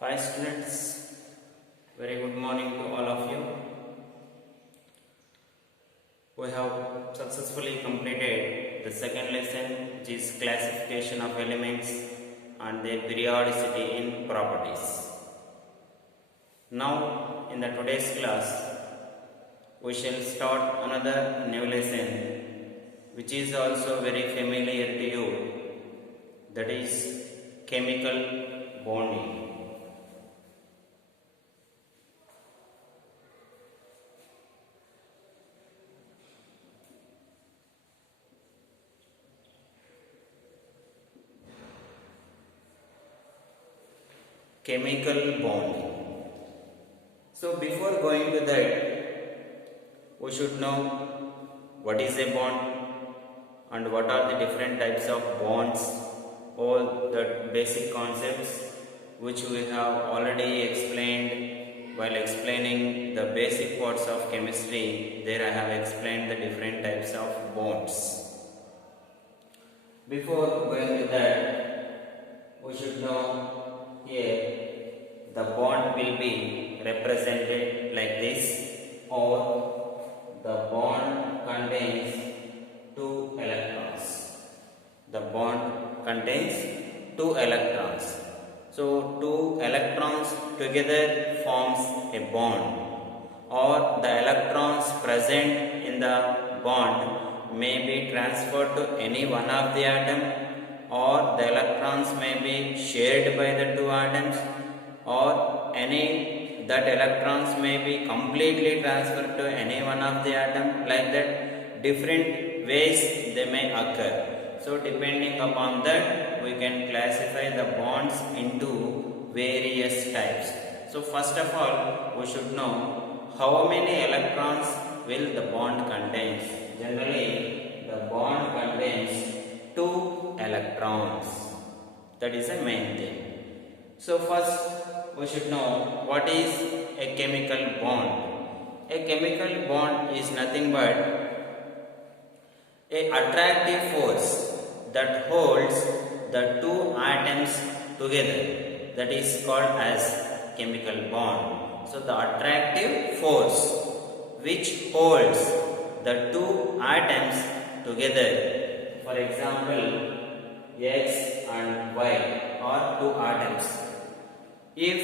Hi students, very good morning to all of you. We have successfully completed the second lesson, which is classification of elements and their periodicity in properties. Now in the today's class we shall start another new lesson which is also very familiar to you, that is chemical bonding. Chemical bonding. So before going to that, we should know what is a bond and what are the different types of bonds, all the basic concepts which we have already explained while explaining the basic parts of chemistry. There I have explained the different types of bonds. Before going to that, we should know here the bond will be represented like this, or the bond contains two electrons. The bond contains two electrons. So two electrons together forms a bond, or the electrons present in the bond may be transferred to any one of the atom, or the electrons may be shared by the two atoms, or any that electrons may be completely transferred to any one of the atom. Like that, different ways they may occur. So depending upon that, we can classify the bonds into various types. So first of all, we should know how many electrons will the bond contains. Generally, the bond contains two electrons. That is the main thing. So first, we should know what is a chemical bond. A chemical bond is nothing but a attractive force that holds the two atoms together. That is called as chemical bond. So the attractive force which holds the two atoms together. For example, X and Y are two atoms. If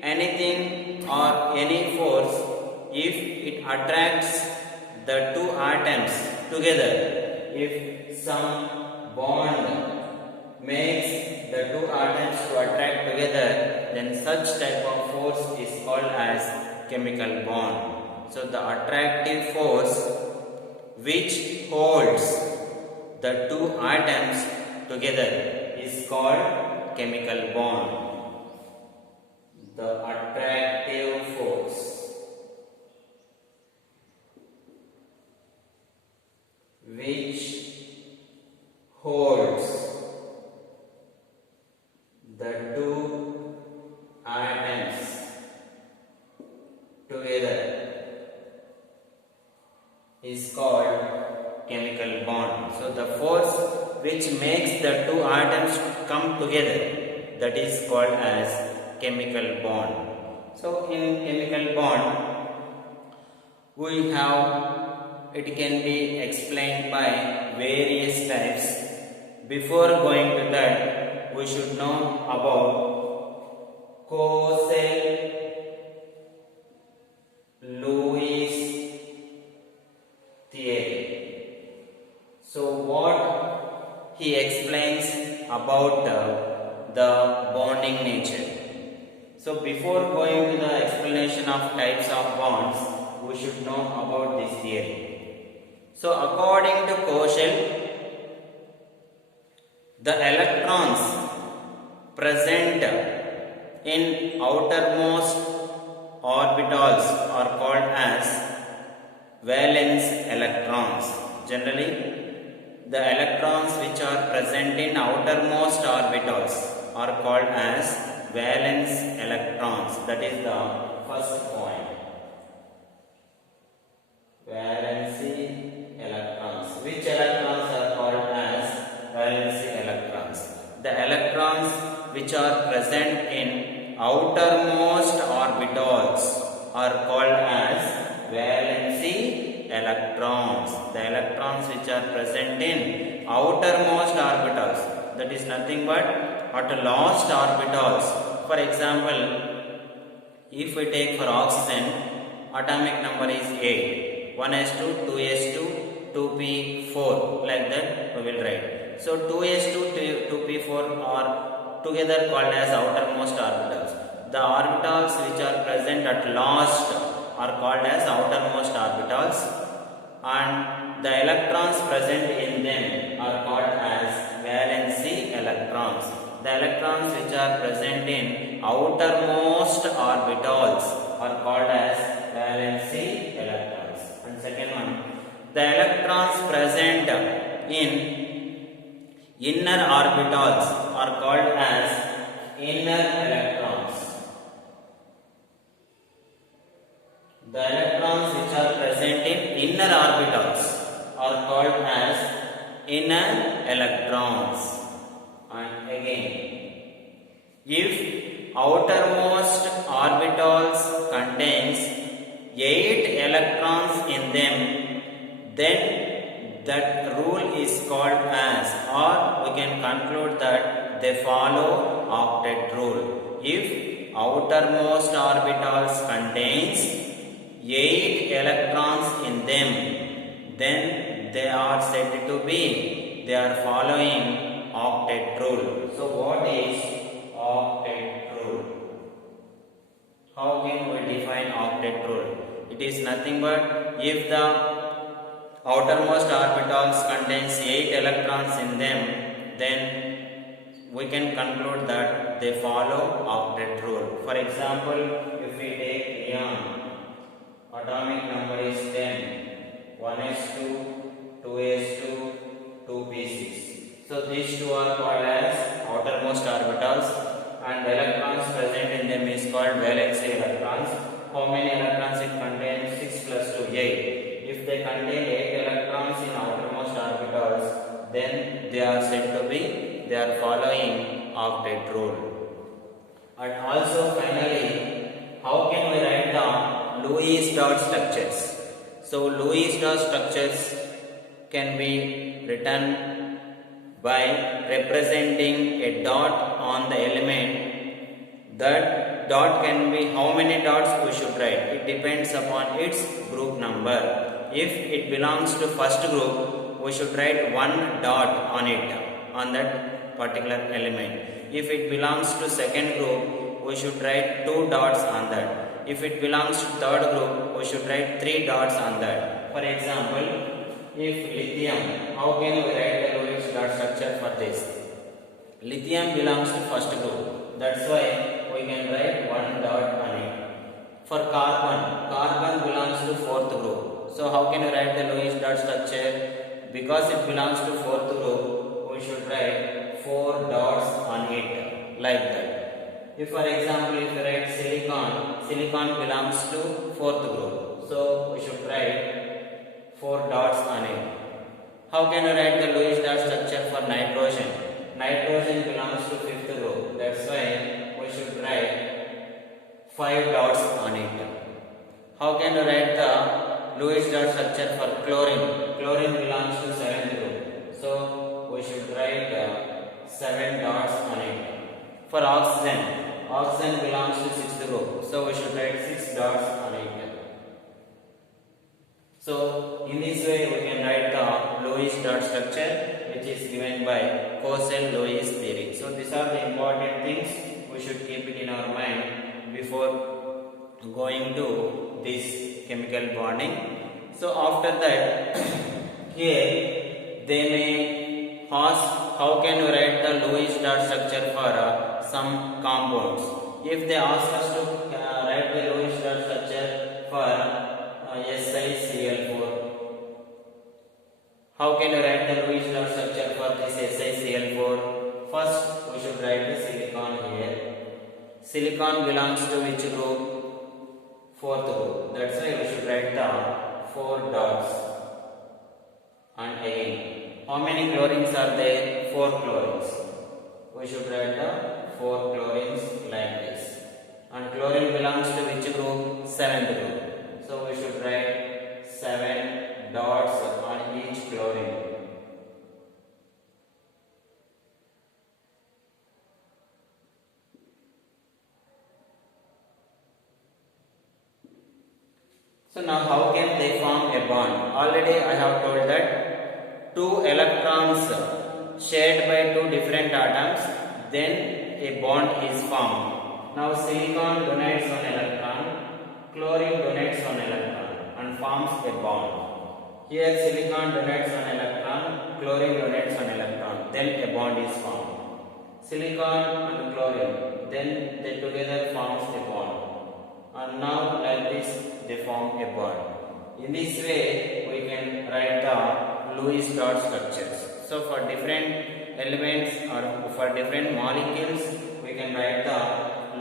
anything or any force, if it attracts the two atoms together, if some bond makes the two atoms to attract together, then such type of force is called as chemical bond. So the attractive force which holds the two atoms together is called chemical bond. The attractive force which holds the two atoms together is called chemical bond. So the force which makes the two atoms come together, that is called as chemical bond. So in chemical bond, we have, it can be explained by various types. Before going to that, we should know about Coase-Lewis theory. So what he explains about the bonding nature. So before going to the explanation of types of bonds, we should know about this theory. So according to Coase, the electrons present in outermost orbitals are called as valence electrons. Generally, the electrons which are present in outermost orbitals are called as valence electrons. That is the first point. Valency electrons. Which electrons are called as valency electrons? The electrons which are present in outermost orbitals are called as valency electrons. The electrons which are present in outermost orbitals, that is nothing but outermost orbitals. For example, if we take for oxygen, atomic number is 8, 1s2, 2s2, 2p4, like that we will write. So 2s2, 2p4 are together called as outermost orbitals. The orbitals which are present at last are called as outermost orbitals, and the electrons present in them are called as valency electrons. The electrons which are present in outermost orbitals are called as valency electrons. And second one, the electrons present in inner orbitals are called as inner electrons. The electrons which are present in inner orbitals are called as inner electrons. And again, if outermost orbitals contains 8 electrons in them, then that rule is called as, or we can conclude that they follow octet rule. If outermost orbitals contains 8 electrons in them, then they are said to be, they are following octet rule. So what is octet rule? How can we define octet rule? It is nothing but if the outermost orbitals contains 8 electrons in them, then we can conclude that they follow octet rule. For example, if we take neon, atomic number is 10, 1s2, 2s2, 2p6. So these two are called as outermost orbitals, and the electrons present in them is called valency electrons. How many electrons it contains? 6 plus 2, 8. If they contain 8 electrons in outermost orbitals, then they are said to be, they are following octet rule. And also finally, how can we write the Lewis dot structures? So Lewis dot structures can be written by representing a dot on the element. That dot can be, how many dots we should write? It depends upon its group number. If it belongs to first group, we should write 1 dot on it, on that particular element. If it belongs to second group, we should write 2 dots on that. If it belongs to third group, we should write 3 dots on that. For example, if lithium, how can we write the Lewis dot structure for this? Lithium belongs to first group, that's why we can write 1 dot on it. For carbon, carbon belongs to fourth group. So how can we write the Lewis dot structure? Because it belongs to fourth group, we should write 4 dots on it, like that. If for example, if we write silicon, silicon belongs to fourth group, so we should write 4 dots on it. How can we write the Lewis dot structure for nitrogen? Nitrogen belongs to fifth group, that's why we should write 5 dots on it. How can we write the Lewis dot structure for chlorine? Chlorine belongs to 7th group, so we should write 7 dots on it. For oxygen, oxygen belongs to 6th group, so we should write 6 dots on it. So in this way we can write the Lewis dot structure, which is given by Coastal-Lewis theory. So these are the important things we should keep it in our mind before going to this chemical bonding. So after that, here they may ask how can we write the Lewis dot structure for some compounds. If they ask us to write the Lewis dot structure for SiCl4, how can we write the Lewis dot structure for this SiCl4? First we should write the silicon here. Silicon belongs to which group? Fourth group. That's why we should write the 4 dots. And again, how many chlorines are there? 4 chlorines. We should write the 4 chlorines like this. So now how can they form a bond? Already I have told that two electrons shared by two different atoms, then a bond is formed. Now silicon donates one electron, chlorine donates one electron and forms a bond. Here silicon donates one electron, chlorine donates one electron, then a bond is formed. Silicon and chlorine, then they together forms a bond. And now like this they form a bond. In this way we can write the Lewis dot structures. So for different elements or for different molecules we can write the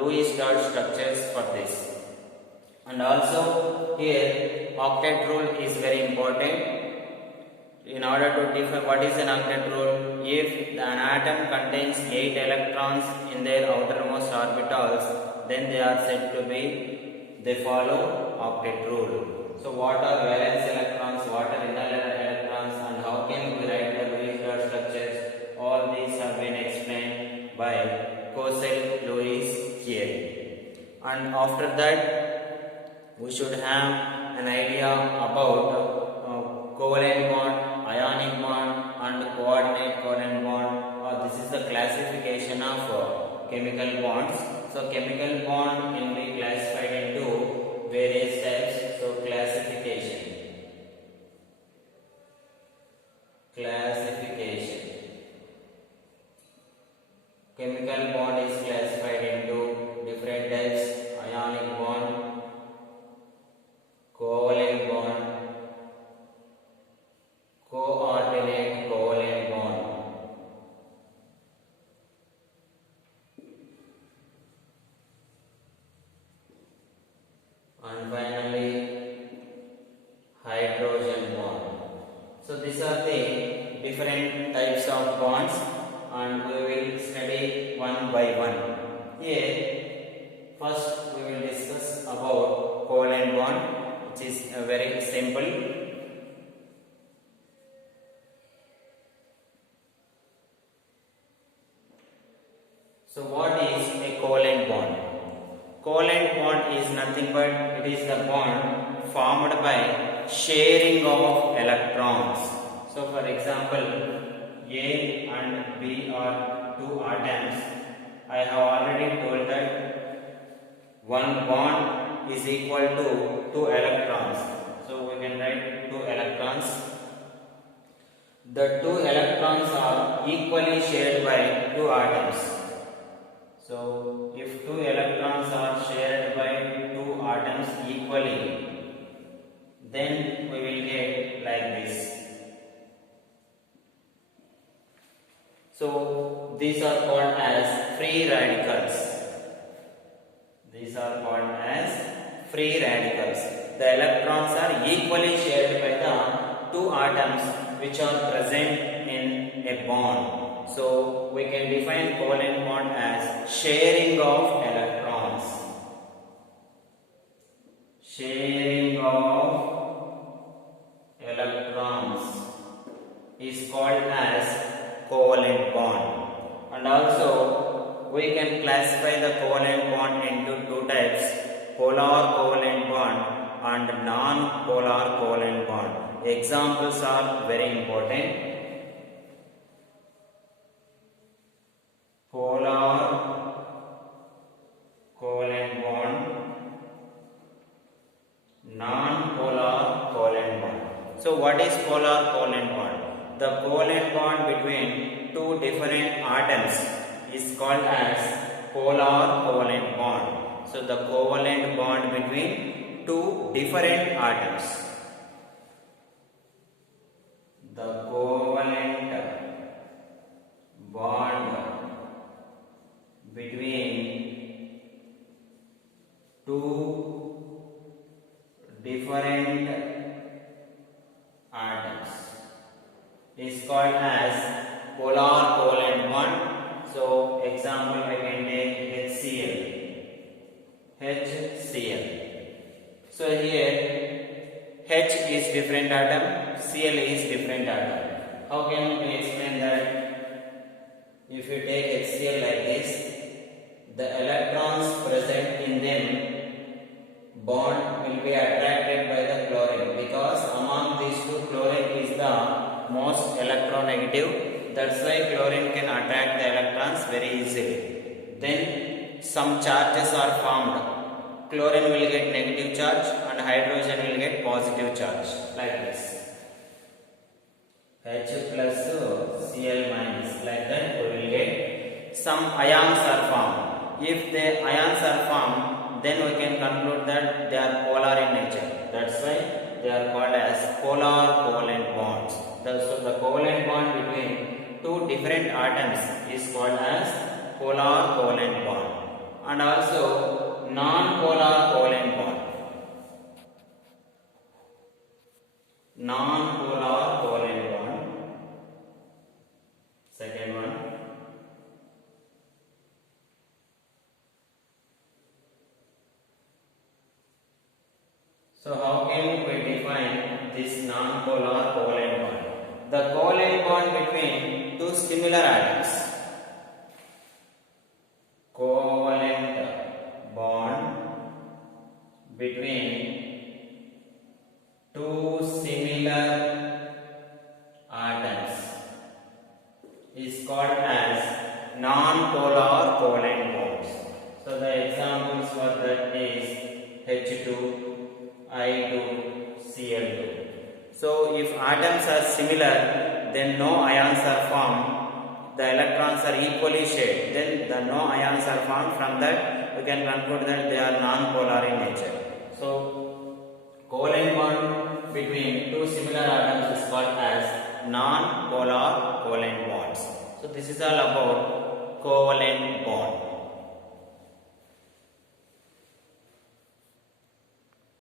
Lewis dot structures for this. And also here octet rule is very important. In order to define what is an octet rule, if an atom contains 8 electrons in their outermost orbitals, then they are said to be, they follow octet rule. So what are valence electrons, what are inner electrons, and how can we write the Lewis dot structures? All these have been explained by Kozell-Lewis theory. And after that we should have an idea about covalent bond, ionic bond and coordinate covalent bond. This is the classification of chemical bonds. So chemical bond can be classified into various types. So classification. Chemical bond is classified into different types: ionic bond, covalent bond, coordinate covalent bond. And finally hydrogen bond. So these are the different types of bonds and we will study one by one. Here first we will discuss about covalent bond, which is very simple. So what is a covalent bond? Covalent bond is nothing but it is the bond formed by sharing of electrons. So for example, A and B are two atoms. I have already told that one bond is equal to two electrons. So we can write two electrons. The two electrons are equally shared by two atoms. So if two electrons are shared by two atoms equally, then we will get like this. So these are called as free radicals. These are called as free radicals. The electrons are equally shared by the two atoms which are present in a bond. So we can define covalent bond as sharing of electrons. Sharing of electrons is called as covalent bond. And also we can classify the covalent bond into two types: polar covalent bond and non-polar covalent bond. Examples are very important. Polar covalent bond, non-polar covalent bond. So what is polar covalent bond? The covalent bond between two different atoms is called as polar covalent bond. So the covalent bond between two different atoms. The covalent bond between two different atoms is called as polar covalent bond. So example we can take HCl. HCl. So here H is different atom, Cl is different atom. How can we explain that? If you take HCl like this, the electrons present in them bond will be attracted by the chlorine, because among these two chlorine is the most electronegative. That's why chlorine can attract the electrons very easily. Then some charges are formed. Chlorine will get negative charge and hydrogen will get positive charge, like this. H plus Cl minus, like that we will get some ions are formed. If the ions are formed, then we can conclude that they are polar in nature. That's why they are called as polar covalent bonds. So the covalent bond between two different atoms is called as polar covalent bond, and also non-polar covalent bond. Non-polar covalent bond. Second one. So how can we define this non-polar covalent bond? The covalent bond between two similar atoms. Covalent bond between two similar atoms is called as non-polar covalent bonds. So the examples for that is H2, I2, Cl2. So if atoms are similar, then no ions are formed. The electrons are equally shared. Then the no ions are formed. From that we can conclude that they are non-polar in nature. So covalent bond between two similar atoms is called as non-polar covalent bonds. So this is all about covalent bond.